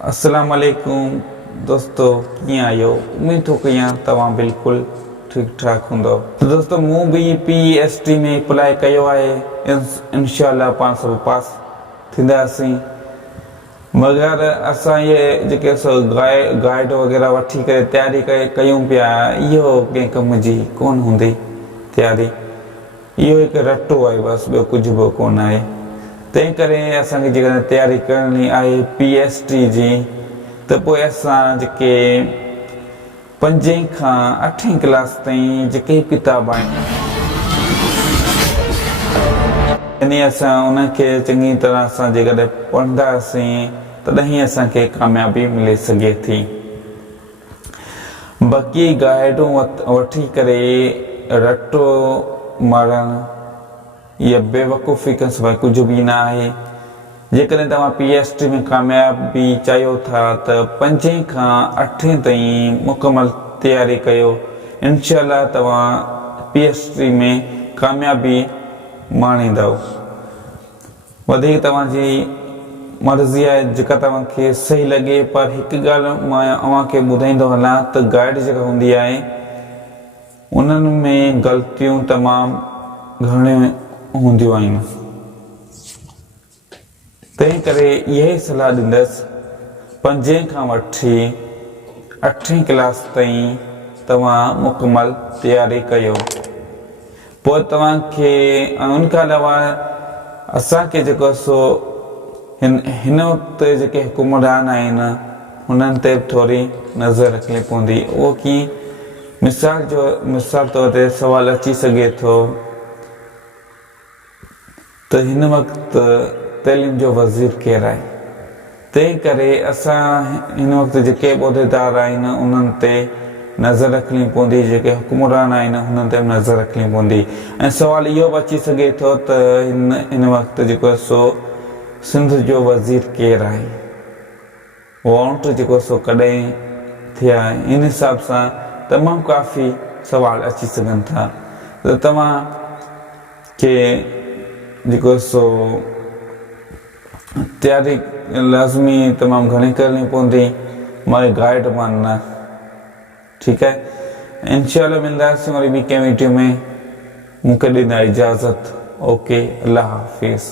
अस्सलाम वालेकुम दोस्तों, कीअं आहियो? उम्मीद थो कयां तव्हां बिल्कुलु ठीक ठाक हूंदो। तो दोस्तों मूं भी PST में अप्लाई कयो आहे। इंशाअल्लाह पाण सब पास थींदासीं। मगर असां ये जेके सो गाइड वग़ैरह वठी करे तैयारी कयूं पिया, इहो कंहिं कम जी कोन हूंदी तैयारी। इहो हिकु रटो आहे बस, ॿियो कुझु बि कोन आहे। तंहिं करे असांखे जेकॾहिं तैयारी करणी आहे PST जी, त पोइ असां जेके 5 खां 8 क्लास ताईं जेके किताब आहिनि, यानी असां उनखे चङी तरह सां जेकॾहिं पढ़ंदासीं तॾहिं असांखे कामयाबी मिले सघे थी। बाक़ी गाइडूं वठी करे रटो मारणु या बेवकूफ़ी खां सवाइ कुझु बि न आहे। जेकॾहिं तव्हां PST में कामयाबी चाहियो था त 5 खां 8 ताईं मुकमल तैयारी कयो। इंशाअल्लाह तव्हां PST में कामयाबी माणींदव। वधीक तव्हांजी मर्ज़ी आहे जेका तव्हांखे सही लॻे, पर हिकु ॻाल्हि मां अव्हांखे ॿुधाईंदो हलां त गाइड जेका हूंदी आहे उन्हनि में ग़लतियूं तमामु घणियूं हूंदियूं आहिनि। तंहिं करे इहा सलाह ॾींदुसि 5 खां वठी 8 क्लास ताईं तव्हां मुकमल तैयारी कयो। पोइ तव्हांखे उनखां अलावा असांखे जेको सो हिन वक़्तु जेके हुकुमरान आहिनि हुननि ते थोरी नज़र रखणी पवंदी। उहो कीअं? मिसाल तौर ते सवाल अची सघे थो त हिन वक़्तु तइलीम जो वज़ीर केरु आहे। तंहिं करे असां हिन वक़्तु जेके उहिदेदार आहिनि उन्हनि ते नज़र रखणी पवंदी, जेके हुकुमरान आहिनि हुननि ते नज़र रखणी पवंदी। ऐं सुवालु इहो बि अची सघे थो त हिन वक़्तु जेको सो सिंध जो वज़ीर केरु आहे। वोट जेको सो कॾहिं थिया, इन हिसाब सां तमामु काफ़ी सवाल अची सघनि था। त तव्हां खे जेको सो तैयारी लाज़मी तमामु घणी करणी पवंदी, मगर गाइड मां न। ठीकु आहे, इंशाअल्लाह मिलंदासीं वरी ॿी कंहिं वीडियो में। मूंखे ॾींदा इजाज़त। ओके, अल्लाह हाफ़िज़।